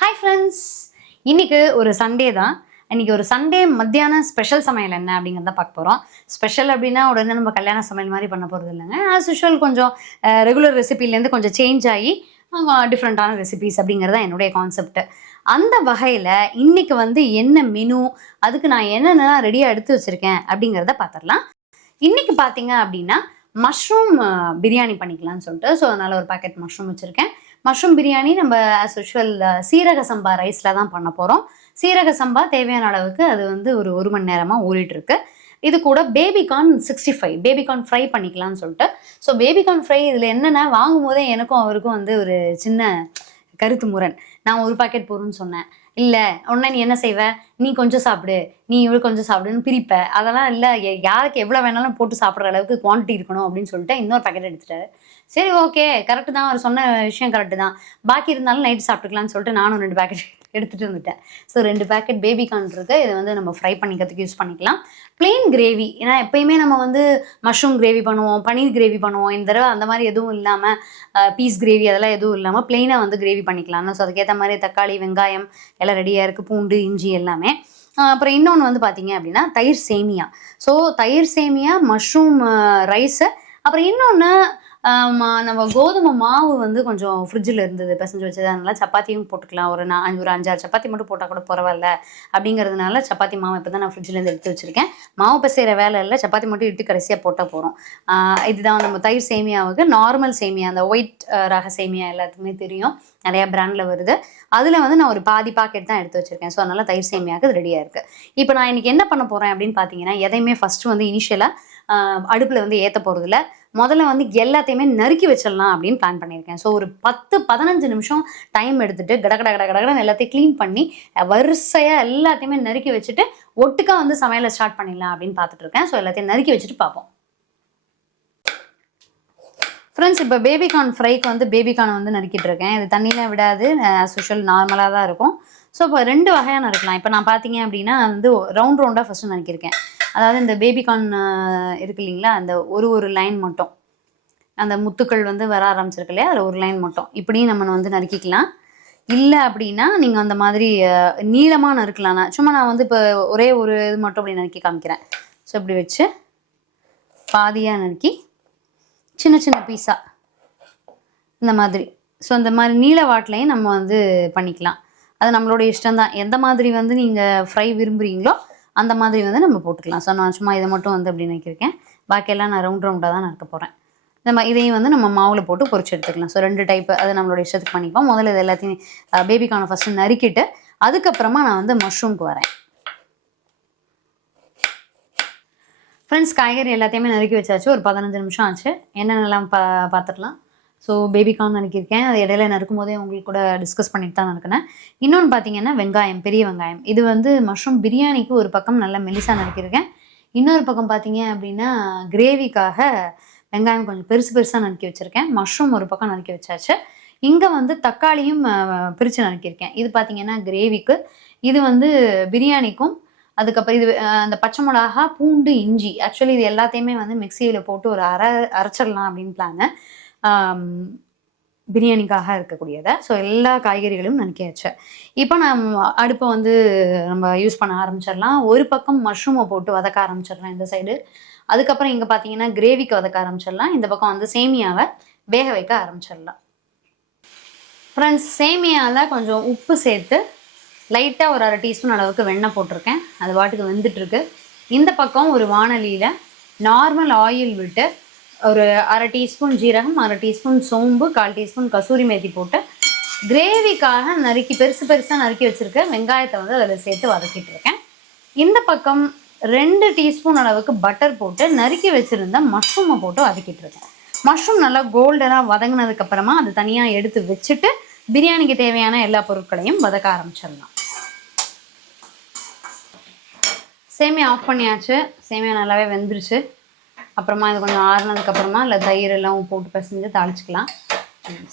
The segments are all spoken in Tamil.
ஹாய் ஃப்ரெண்ட்ஸ், இன்னைக்கு ஒரு சண்டே தான். இன்னைக்கு ஒரு சண்டே மத்தியானம் ஸ்பெஷல் சமையல் என்ன அப்படிங்கிறத பார்க்க போகிறோம். ஸ்பெஷல் அப்படின்னா உடனே நம்ம கல்யாண சமையல் மாதிரி பண்ண போகிறது இல்லைங்க. ஆஸ் யூஷுவல் கொஞ்சம் ரெகுலர் ரெசிபிலேருந்து கொஞ்சம் சேஞ்ச் ஆகி டிஃப்ரெண்ட்டான ரெசிபிஸ் அப்படிங்கிறது தான் என்னுடைய கான்செப்ட். அந்த வகையில் இன்னைக்கு வந்து என்ன மெனு, அதுக்கு நான் என்னென்னலாம் ரெடியாக எடுத்து வச்சுருக்கேன் அப்படிங்கிறத பார்த்துடலாம். இன்னைக்கு பார்த்தீங்க அப்படின்னா மஷ்ரூம் பிரியாணி பண்ணிக்கலாம்னு சொல்லிட்டு, ஸோ அதனால் ஒரு பாக்கெட் மஷ்ரூம் வச்சுருக்கேன். மஷ்ரூம் பிரியாணி நம்ம ஆஸ் யூஷுவல் சீரக சம்பா ரைஸில் தான் பண்ண போகிறோம். சீரக சம்பா தேவையான அளவுக்கு அது வந்து ஒரு மணி நேரமாக ஊறிட்டுருக்கு. இது கூட பேபிகார்ன் 65 பேபிகார்ன் ஃப்ரை பண்ணிக்கலாம்னு சொல்லிட்டு. ஸோ பேபிகார்ன் ஃப்ரை இதில் என்னென்னா, வாங்கும் போதே எனக்கும் அவருக்கும் வந்து ஒரு சின்ன கருத்து முரண். நான் ஒரு பாக்கெட் போடுன்னு சொன்னேன். இல்லை உடனே நீ என்ன செய்வ, நீ கொஞ்சம் சாப்பிடு, நீ இவ்வளோ கொஞ்சம் சாப்பிடுன்னு பிரிப்ப. அதெல்லாம் இல்லை, யாருக்கு எவ்வளோ வேணாலும் போட்டு சாப்பிட்ற அளவுக்கு குவான்டிட்டி இருக்கணும் அப்படின்னு சொல்லிட்டு இன்னொரு பாக்கெட் எடுத்துட்டாரு. சரி, ஓகே, கரெக்டு தான், அவர் சொன்ன விஷயம் கரெக்டு தான், பாக்கி இருந்தாலும் நைட்டு சாப்பிட்டுக்கலான்னு சொல்லிட்டு நானும் 2 பேக்கெட் எடுத்துகிட்டு வந்துட்டேன். ஸோ 2 பேக்கெட் பேபிகார்ன் இருக்குது. இதை வந்து நம்ம ஃப்ரை பண்ணிக்கிறதுக்கு யூஸ் பண்ணிக்கலாம். பிளெயின் கிரேவி, ஏன்னா எப்பயுமே நம்ம வந்து மஷ்ரூம் கிரேவி பண்ணுவோம், பன்னீர் கிரேவி பண்ணுவோம். இந்த தடவை அந்த மாதிரி எதுவும் இல்லாமல் பீஸ் கிரேவி அதெல்லாம் எதுவும் இல்லாமல் பிளெயினாக வந்து கிரேவி பண்ணிக்கலாம். ஸோ அதுக்கேற்ற மாதிரி தக்காளி, வெங்காயம் எல்லாம் ரெடியாக இருக்குது, பூண்டு, இஞ்சி எல்லாமே. அப்புறம் இன்னொன்று வந்து பார்த்தீங்க அப்படின்னா தயிர் சேமியா. ஸோ தயிர் சேமியா, மஷ்ரூம் ரைஸு, அப்புறம் இன்னொன்று நம்ம கோதுமை மாவு வந்து கொஞ்சம் ஃப்ரிட்ஜில் இருந்தது, பிசைஞ்சு வச்சது. அதனால் சப்பாத்தியும் போட்டுக்கலாம். ஒரு 5-6 சப்பாத்தி மட்டும் போட்டால் கூட பரவாயில்ல அப்படிங்கிறதுனால சப்பாத்தி மாவு இப்போ தான் நான் ஃப்ரிட்ஜிலேருந்து எடுத்து வச்சுருக்கேன். மாவு பிசைகிற வேலை இல்லை, சப்பாத்தி மட்டும் இட்டு கடைசியாக போட்டால் போகிறோம். இதுதான் நம்ம தயிர் சேமியாவுக்கு. நார்மல் சேமியா, அந்த ஒயிட் ரக சேமியா எல்லாத்துக்குமே தெரியும், நிறையா பிராண்டில் வருது. அதில் வந்து நான் ஒரு பாதி பாக்கெட் தான் எடுத்து வச்சுருக்கேன். ஸோ அதனால் தயிர் சேமியாவுக்கு அது ரெடியாக இருக்குது. இப்போ நான் இன்றைக்கி என்ன பண்ண போகிறேன் அப்படின்னு பார்த்தீங்கன்னா, எதையுமே ஃபஸ்ட்டு வந்து இனிஷியலாக அடுப்பில் வந்து ஏற்ற போகிறதில்ல. முதல்ல வந்து எல்லாத்தையுமே நறுக்கி வச்சிடலாம் அப்படின்னு பிளான் பண்ணியிருக்கேன். ஸோ ஒரு 10-15 நிமிஷம் டைம் எடுத்துகிட்டு கடகடன்னு எல்லாத்தையும் க்ளீன் பண்ணி வரிசையாக எல்லாத்தையுமே நறுக்கி வச்சுட்டு ஒட்டுக்கா வந்து சமையலை ஸ்டார்ட் பண்ணிடலாம் அப்படின்னு பார்த்துட்டு இருக்கேன். ஸோ எல்லாத்தையும் நறுக்கி வச்சுட்டு பார்ப்போம். ஃப்ரெண்ட்ஸ், இப்போ பேபிகார்ன் ஃப்ரைக்கு வந்து பேபிகார்னை வந்து நறுக்கிட்டு இருக்கேன். இது தண்ணியில் விடாது, ஆஸ் யூஷுவல் நார்மலாக தான் இருக்கும். ஸோ இப்போ 2 வகையாக நறுக்கலாம். இப்போ நான் பார்த்தீங்க அப்படின்னா வந்து ரவுண்டாக ஃபஸ்ட்டு நறுக்கியிருக்கேன். அதாவது இந்த பேபிகார்ன் இருக்கு இல்லைங்களா, அந்த ஒரு லைன் மட்டும், அந்த முத்துக்கள் வந்து வர ஆரம்பிச்சிருக்கு இல்லையா, அதில் ஒரு லைன் மட்டும் இப்படியும் நம்ம வந்து நறுக்கிக்கலாம். இல்லை அப்படின்னா நீங்கள் அந்த மாதிரி நீளமாக நறுக்கலாம். நான் வந்து இப்போ ஒரே ஒரு இது மட்டும் அப்படி நறுக்கி காமிக்கிறேன். ஸோ இப்படி வச்சு பாதியாக நறுக்கி சின்ன சின்ன பீஸாக இந்த மாதிரி. ஸோ இந்த மாதிரி நீள வாட்டிலையும் நம்ம வந்து பண்ணிக்கலாம். அது நம்மளோட இஷ்டம் தான். எந்த மாதிரி வந்து நீங்கள் ஃப்ரை விரும்புகிறீங்களோ அந்த மாதிரி வந்து நம்ம போட்டுக்கலாம். ஸோ நான் சும்மா இதை மட்டும் வந்து அப்படி நறுக்கியிருக்கேன். பாக்கியெல்லாம் நான் ரவுண்டாக தான் நறுக்க போகிறேன். இதையும் வந்து நம்ம மாவில் போட்டு பொரிச்சு எடுத்துக்கலாம். ஸோ 2 டைப்பு, அது நம்மளோட இஷ்டத்துக்கு பண்ணிப்போம். முதல்ல இது எல்லாத்தையும் பேபிகார்னை ஃபஸ்ட்டு நறுக்கிட்டு அதுக்கப்புறமா நான் வந்து மஷ்ரூம்க்கு வரேன். ஃப்ரெண்ட்ஸ், காய்கறி எல்லாத்தையுமே நறுக்கி வச்சாச்சு. ஒரு 15 நிமிஷம் ஆச்சு. என்னென்னலாம் பார்த்துக்கலாம். ஸோ பேபிகார்ன் நறுக்கியிருக்கேன். அது இடையில நறுக்கும் போதே உங்களுக்கு கூட டிஸ்கஸ் பண்ணிட்டு தான் நறுக்கினேன். இன்னொன்று பார்த்தீங்கன்னா வெங்காயம், பெரிய வெங்காயம். இது வந்து மஷ்ரூம் பிரியாணிக்கு ஒரு பக்கம் நல்லா மெலிசாக நறுக்கியிருக்கேன். இன்னொரு பக்கம் பார்த்தீங்க அப்படின்னா கிரேவிக்காக வெங்காயம் கொஞ்சம் பெருசாக நறுக்கி வச்சுருக்கேன். மஷ்ரூம் ஒரு பக்கம் நறுக்கி வச்சாச்சு. இங்கே வந்து தக்காளியும் பிரித்து நறுக்கியிருக்கேன். இது பார்த்தீங்கன்னா கிரேவிக்கு, இது வந்து பிரியாணிக்கும். அதுக்கப்புறம் இது அந்த பச்சை மிளகா, பூண்டு, இஞ்சி. ஆக்சுவலி இது எல்லாத்தையுமே வந்து மிக்சியில் போட்டு ஒரு அரைச்சிடலாம் அப்படின்னு பிளானு, பிரியாணிக்காக இருக்கக்கூடியதை. ஸோ எல்லா காய்கறிகளும் நறுக்கியாச்சு. இப்போ அடுப்பை வந்து நம்ம யூஸ் பண்ண ஆரம்பிச்சிடலாம். ஒரு பக்கம் மஷ்ரூமை போட்டு வதக்க ஆரம்பிச்சிடலாம் இந்த சைடு. அதுக்கப்புறம் இங்கே பார்த்தீங்கன்னா கிரேவிக்கு வதக்க ஆரம்பிச்சிடலாம். இந்த பக்கம் வந்து சேமியாவை வேக வைக்க ஆரம்பிச்சிடலாம். ஃப்ரெண்ட்ஸ், சேமியாவில் கொஞ்சம் உப்பு சேர்த்து லைட்டாக ஒரு 1/2 டீஸ்பூன் அளவுக்கு வெண்ணெய் போட்டிருக்கேன். அது பாட்டுக்கு வெந்துட்டுருக்கு. இந்த பக்கம் ஒரு வானலியில் நார்மல் ஆயில் விட்டு ஒரு 1/2 டீஸ்பூன் ஜீரகம், 1/2 டீஸ்பூன் சோம்பு, 1/4 டீஸ்பூன் கசூரி மேத்தி போட்டு கிரேவிக்காக பெருசாக நறுக்கி வச்சுருக்க வெங்காயத்தை வந்து அதில் சேர்த்து வதக்கிட்டு இருக்கேன். இந்த பக்கம் 2 டீஸ்பூன் அளவுக்கு பட்டர் போட்டு நறுக்கி வச்சுருந்த மஷ்ரூமை போட்டு வதக்கிட்டு இருக்கேன். மஷ்ரூம் நல்லா கோல்டனாக வதங்கினதுக்கப்புறமா அது தனியாக எடுத்து வச்சுட்டு பிரியாணிக்கு தேவையான எல்லா பொருட்களையும் வதக்க ஆரம்பிச்சிடலாம். சேமியா ஆஃப் பண்ணியாச்சு. சேமியா நல்லாவே வெந்துருச்சு. அப்புறமா இது கொஞ்சம் ஆறுனதுக்கப்புறமா இல்லை தயிர் எல்லாம் போட்டு பிசைஞ்சு தாளிச்சிக்கலாம்.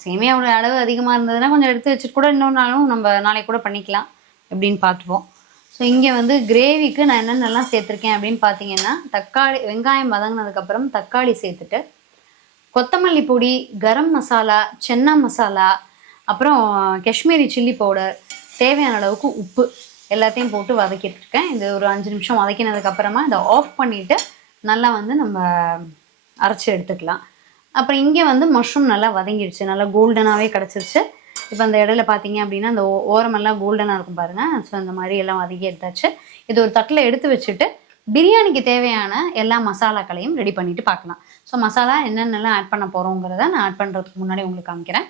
சேமியாவோட அளவு அதிகமாக இருந்ததுன்னா கொஞ்சம் எடுத்து வச்சுட்டு கூட இன்னொரு நாளும் நம்ம நாளைக்கு கூட பண்ணிக்கலாம், எப்படின்னு பார்த்துப்போம். ஸோ இங்கே வந்து கிரேவிக்கு நான் என்னென்னலாம் சேர்த்துருக்கேன் அப்படின்னு பார்த்தீங்கன்னா, வெங்காயம் வதங்கினதுக்கப்புறம் தக்காளி சேர்த்துட்டு, கொத்தமல்லி பொடி, கரம் மசாலா, சென்னா மசாலா, அப்புறம் காஷ்மீரி சில்லி பவுடர், தேவையான அளவுக்கு உப்பு எல்லாத்தையும் போட்டு வதக்கிட்டு இருக்கேன். இது ஒரு 5 நிமிஷம் வதக்கினதுக்கப்புறமா இதை ஆஃப் பண்ணிவிட்டு நல்லா வந்து நம்ம அரைச்சி எடுத்துக்கலாம். அப்புறம் இங்கே வந்து மஷ்ரூம் நல்லா வதங்கிடுச்சு, நல்லா கோல்டனாகவே கிடச்சிருச்சு. இப்போ அந்த இடையில பார்த்தீங்க அப்படின்னா அந்த ஓரமெல்லாம் கோல்டனாக இருக்கும் பாருங்கள். ஸோ அந்த மாதிரி எல்லாம் வதக்கி எடுத்தாச்சு. இது ஒரு தட்டில் எடுத்து வச்சுட்டு பிரியாணிக்கு தேவையான எல்லா மசாலாக்களையும் ரெடி பண்ணிவிட்டு பார்க்கலாம். ஸோ மசாலா என்னென்னலாம் ஆட் பண்ண போகிறோங்கிறத நான் ஆட் பண்ணுறதுக்கு முன்னாடி உங்களுக்கு காமிக்கிறேன்.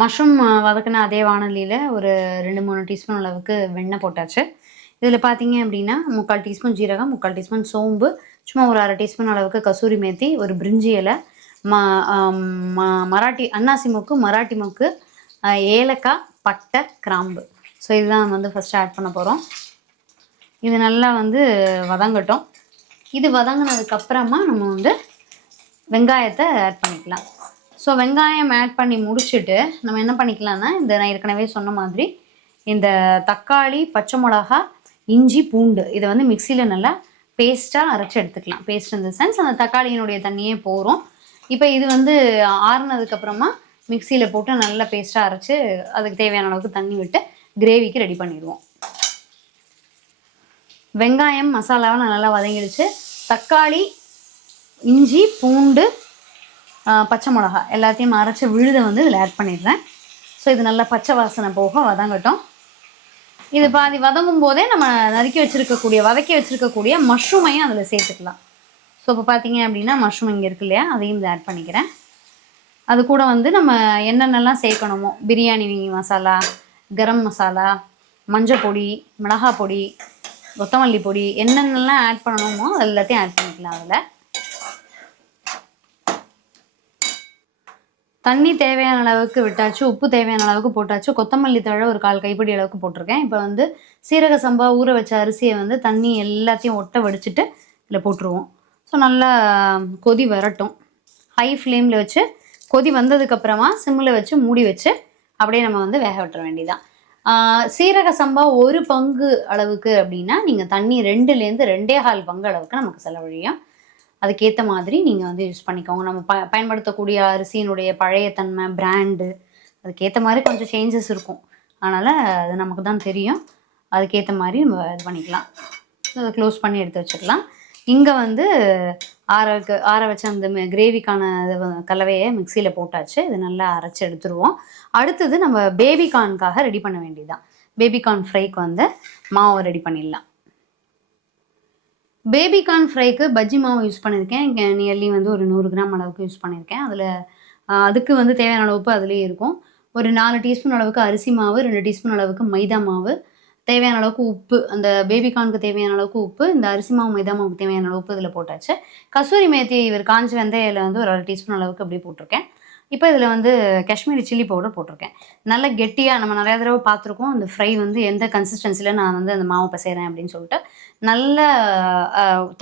மஷ்ரூம் வதக்கின அதே வானலியில் ஒரு 2-3 டீஸ்பூன் அளவுக்கு வெண்ணெய் போட்டாச்சு. இதில் பார்த்தீங்க அப்படின்னா 3/4 டீஸ்பூன் ஜீரகம், 3/4 டீஸ்பூன் சோம்பு, சும்மா ஒரு 1/2 டீஸ்பூன் அளவுக்கு கசூரி மேத்தி, ஒரு பிரிஞ்சி இலை, மராட்டி அன்னாசி மொக்கு, மராட்டி மொக்கு, ஏலக்காய், பட்டை, கிராம்பு. ஸோ இதுதான் வந்து ஃபஸ்ட்டு ஆட் பண்ண போகிறோம். இது நல்லா வந்து வதங்கட்டும். இது வதங்கினதுக்கப்புறமா நம்ம வந்து வெங்காயத்தை ஆட் பண்ணிக்கலாம். ஸோ வெங்காயம் ஆட் பண்ணி முடிச்சுட்டு நம்ம என்ன பண்ணிக்கலாம்னா, இந்த நான் ஏற்கனவே சொன்ன மாதிரி இந்த தக்காளி, பச்சை மிளகா, இஞ்சி, பூண்டு இதை வந்து மிக்சியில் நல்லா பேஸ்ட்டாக அரைச்சி எடுத்துக்கலாம். பேஸ்ட் இந்த சென்ஸ் அந்த தக்காளியினுடைய தண்ணியே போகிறோம். இப்போ இது வந்து ஆறுனதுக்கப்புறமா மிக்சியில் போட்டு நல்லா பேஸ்ட்டாக அரைச்சி அதுக்கு தேவையான அளவுக்கு தண்ணி விட்டு கிரேவிக்கு ரெடி பண்ணிடுவோம். வெங்காயம் மசாலாவும் நல்லா வதங்கிடுச்சு. தக்காளி, இஞ்சி, பூண்டு, பச்சை மிளகா எல்லாத்தையும் அரைச்சி விழுதை வந்து இதில் ஆட் பண்ணிடுறேன். ஸோ இது நல்லா பச்சை வாசனை போக வதங்கட்டும். இது பாதி வதங்கும் போதே நம்ம வதக்கி வச்சுருக்கக்கூடிய மஷ்ரூமையும் அதில் சேர்த்துக்கலாம். ஸோ இப்போ பார்த்தீங்க அப்படின்னா மஷ்ரூம் இங்கே இருக்கு இல்லையா, அதையும் இதில் ஆட் பண்ணிக்கிறேன். அது கூட வந்து நம்ம என்னென்னலாம் சேர்க்கணுமோ பிரியாணி மசாலா, கரம் மசாலா, மஞ்சள் பொடி, மிளகாய் பொடி, கொத்தமல்லி பொடி என்னென்னலாம் ஆட் பண்ணணுமோ எல்லாத்தையும் ஆட் பண்ணிக்கலாம். அதில் தண்ணி தேவையான அளவுக்கு விட்டாச்சு, உப்பு தேவையான அளவுக்கு போட்டாச்சு, கொத்தமல்லி தழை ஒரு 1/4 கைப்பிடி அளவுக்கு போட்டிருக்கேன். இப்போ வந்து சீரக சம்பா ஊற வச்ச அரிசியை வந்து தண்ணி எல்லாத்தையும் ஒட்ட வடிச்சிட்டு இதில் போட்டுருவோம். ஸோ நல்லா கொதி வரட்டும். ஹை ஃப்ளேமில் வச்சு கொதி வந்ததுக்கப்புறமா சிம்மில் வச்சு மூடி வச்சு அப்படியே நம்ம வந்து வேக விட்டுற வேண்டியதான். சீரக சம்பா 1 பங்கு அளவுக்கு அப்படின்னா நீங்கள் தண்ணி 2லேருந்து 2.25 பங்கு அளவுக்கு நமக்கு செலவழியும். அதுக்கேற்ற மாதிரி நீங்கள் வந்து யூஸ் பண்ணிக்கோங்க. நம்ம பயன்படுத்தக்கூடிய அரிசியினுடைய பழைய தன்மை, பிராண்டு அதுக்கேற்ற மாதிரி கொஞ்சம் சேஞ்சஸ் இருக்கும். அதனால் அது நமக்கு தான் தெரியும். அதுக்கேற்ற மாதிரி நம்ம இது பண்ணிக்கலாம். அதை க்ளோஸ் பண்ணி எடுத்து வச்சுக்கலாம். இங்கே வந்து ஆற வச்ச அந்த கிரேவிக்கான கலவையை மிக்சியில் போட்டாச்சு. இது நல்லா அரைச்சி எடுத்துருவோம். அடுத்தது நம்ம பேபிகார்னுக்காக ரெடி பண்ண வேண்டியதுதான். பேபிகார்ன் ஃப்ரைக்கு வந்து மாவை ரெடி பண்ணிடலாம். பேபிகார்ன் ஃப்ரைக்கு பஜ்ஜி மாவு யூஸ் பண்ணியிருக்கேன். இங்கே நியர்லி வந்து ஒரு 100 கிராம் அளவுக்கு யூஸ் பண்ணியிருக்கேன். அதில் அதுக்கு வந்து தேவையான அளவுக்கு அதுலேயே இருக்கும். ஒரு 4 டீஸ்பூன் அளவுக்கு அரிசி மாவு, 2 டீஸ்பூன் அளவுக்கு மைதா மாவு, தேவையான அளவுக்கு உப்பு, அந்த பேபிகார்னுக்கு தேவையான அளவுக்கு உப்பு, இந்த அரிசி மாவு மைதா மாவுக்கு தேவையான அளவுக்கு இதில் போட்டாச்சு. கசூரி மேத்தி காஞ்ச வெந்தயில வந்து ஒரு 1/2 டீஸ்பூன் அளவுக்கு அப்படி போட்டிருக்கேன். இப்போ இதில் வந்து காஷ்மீரி சில்லி பவுடர் போட்டிருக்கேன். நல்ல கெட்டியாக நம்ம நிறையா தடவை பார்த்துருக்கோம். அந்த ஃப்ரை வந்து எந்த கன்சிஸ்டன்சியில் நான் வந்து அந்த மாவு பிசைகிறேன் அப்படின்னு சொல்லிட்டு நல்ல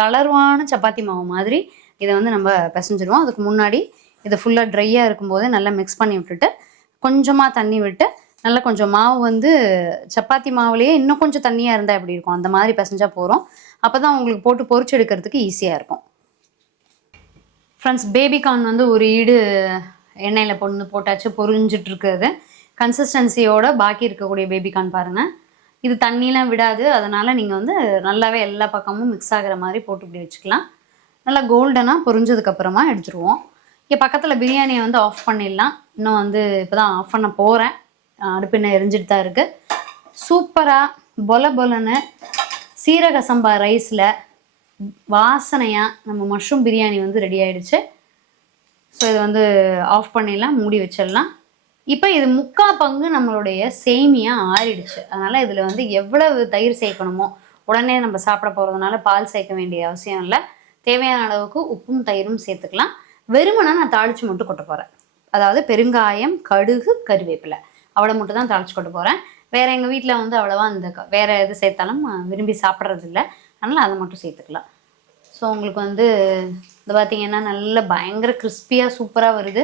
தளர்வான சப்பாத்தி மாவு மாதிரி இதை வந்து நம்ம பிசைஞ்சிடுவோம். அதுக்கு முன்னாடி இதை ஃபுல்லாக ட்ரையாக இருக்கும்போது நல்லா மிக்ஸ் பண்ணி விட்டுட்டு கொஞ்சமாக தண்ணி விட்டு நல்லா கொஞ்சம் மாவு வந்து சப்பாத்தி மாவுலேயே இன்னும் கொஞ்சம் தண்ணியாக இருந்தால் எப்படி இருக்கும் அந்த மாதிரி பிசைஞ்சால் போகிறோம். அப்போ தான் உங்களுக்கு போட்டு பொரிச்சு எடுக்கிறதுக்கு ஈஸியாக இருக்கும். ஃப்ரெண்ட்ஸ், பேபிகார்ன் வந்து ஒரு ஈடு எண்ணெயில் போட்டாச்சு, பொரிஞ்சிட்ருக்குது. கன்சிஸ்டன்சியோட பாக்கி இருக்கக்கூடிய பேபிகார்ன் பாருங்கள். இது தண்ணியெலாம் விடாது. அதனால் நீங்கள் வந்து நல்லாவே எல்லா பக்கமும் மிக்ஸ் ஆகிற மாதிரி போட்டு இப்படி வச்சுக்கலாம். நல்லா கோல்டனாக பொரிஞ்சதுக்கப்புறமா எடுத்துருவோம். இங்கே பக்கத்தில் பிரியாணியை வந்து ஆஃப் பண்ணிடலாம். இன்னும் வந்து இப்போ தான் ஆஃப் பண்ண போகிறேன். அடுப்பு இன்னும் எரிஞ்சிட்டு தான் இருக்குது. சூப்பராக பொலன்னு சீரக சம்பா ரைஸில் வாசனையாக நம்ம மஷ்ரூம் பிரியாணி வந்து ரெடி ஆகிடுச்சு. ஸோ இதை வந்து ஆஃப் பண்ணிடலாம், மூடி வச்சிடலாம். இப்போ இது 3/4 பங்கு நம்மளுடைய சேமியா ஆறிடுச்சு. அதனால் இதில் வந்து எவ்வளவு தயிர் சேர்க்கணுமோ, உடனே நம்ம சாப்பிட போகிறதுனால பால் சேர்க்க வேண்டிய அவசியம் இல்லை. தேவையான அளவுக்கு உப்பும் தயிரும் சேர்த்துக்கலாம். வெறுமனா நான் தாளித்து மட்டும் கொட்ட போகிறேன். அதாவது பெருங்காயம், கடுகு, கருவேப்பிலை அவ்வளோ மட்டும் தான் தாளித்து கொட்ட போகிறேன். வேறு எங்கள் வீட்டில் வந்து அவ்வளோவா அந்த வேறு எது சேர்த்தாலும் விரும்பி சாப்பிட்றதில்ல. அதனால் அதை மட்டும் சேர்த்துக்கலாம். ஸோ உங்களுக்கு வந்து இது பார்த்திங்கன்னா நல்ல பயங்கர கிறிஸ்பியாக சூப்பராக வருது.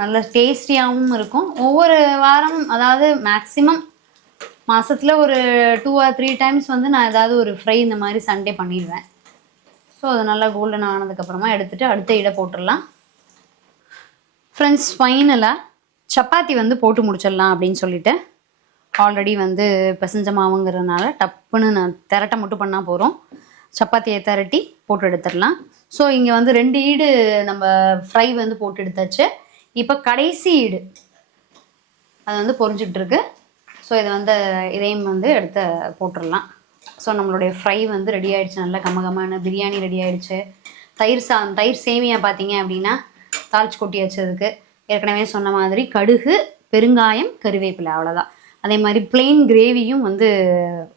நல்ல டேஸ்டியாகவும் இருக்கும். ஒவ்வொரு வாரம், அதாவது மேக்ஸிமம் மாதத்தில் ஒரு 2 or 3 டைம்ஸ் வந்து நான் ஏதாவது ஒரு ஃப்ரை இந்த மாதிரி சண்டே பண்ணிடுவேன். ஸோ அது நல்லா கோல்டன் ஆனதுக்கப்புறமா எடுத்துகிட்டு அடுத்த இட போட்டுடலாம். ஃப்ரெண்ட்ஸ், ஃபைனலாக சப்பாத்தி வந்து போட்டு முடிச்சிடலாம் அப்படின்னு சொல்லிட்டு ஆல்ரெடி வந்து பிசைஞ்ச மாவுங்கிறதுனால டப்புன்னு நான் திரட்ட மட்டும் பண்ணால் போகிறோம். சப்பாத்தியை திரட்டி போட்டு எடுத்துடலாம். ஸோ இங்கே வந்து 2 ஈடு நம்ம ஃப்ரை வந்து போட்டு எடுத்தாச்சு. இப்போ கடைசி ஈடு அது வந்து பொரிஞ்சிட்டு இருக்கு. ஸோ இதை வந்து இதையும் வந்து எடுத்து போட்டுடலாம். ஸோ நம்மளுடைய ஃப்ரை வந்து ரெடி ஆகிடுச்சு. நல்லா கமகமான பிரியாணி ரெடி ஆகிடுச்சு. தயிர் சேமியா பார்த்தீங்க அப்படின்னா தாளிச்சு கொட்டி வச்சதுக்கு ஏற்கனவே சொன்ன மாதிரி கடுகு, பெருங்காயம், கருவேப்பிலை, அவ்வளோதான். அதே மாதிரி பிளெயின் கிரேவியும் வந்து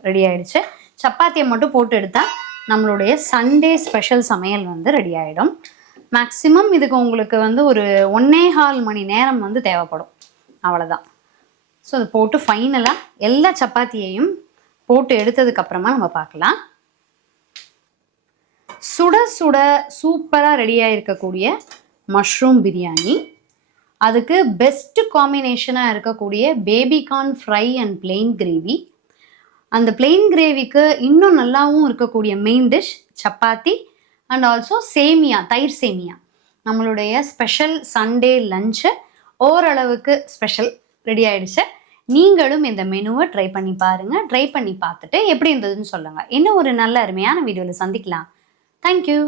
ரெடி ஆகிடுச்சு. சப்பாத்தியை மட்டும் போட்டு எடுத்தால் நம்மளுடைய சண்டே ஸ்பெஷல் சமையல் வந்து ரெடி ஆகிடும். மேக்ஸிமம் இதுக்கு உங்களுக்கு வந்து ஒரு 1.25 மணி நேரம் வந்து தேவைப்படும், அவ்வளோதான். ஸோ அது போட்டு ஃபைனலாக எல்லா சப்பாத்தியையும் போட்டு எடுத்ததுக்கப்புறமா நம்ம பார்க்கலாம். சுட சுட சூப்பராக ரெடியாக இருக்கக்கூடிய மஷ்ரூம் பிரியாணி, அதுக்கு பெஸ்ட் காம்பினேஷனாக இருக்கக்கூடிய baby corn fry and plain gravy. அந்த பிளெயின் கிரேவிக்கு இன்னும் நல்லாவும் இருக்கக்கூடிய main dish chapati and also சேமியா, தயிர் சேமியா. நம்மளுடைய ஸ்பெஷல் சண்டே லஞ்சு ஓரளவுக்கு ஸ்பெஷல் ரெடி ஆயிடுச்சு. நீங்களும் இந்த மெனுவை ட்ரை பண்ணி பாருங்கள். ட்ரை பண்ணி பார்த்துட்டு எப்படி இருந்ததுன்னு சொல்லுங்கள். இன்னும் ஒரு நல்ல அருமையான வீடியோவில் சந்திக்கலாம். தேங்க்யூ.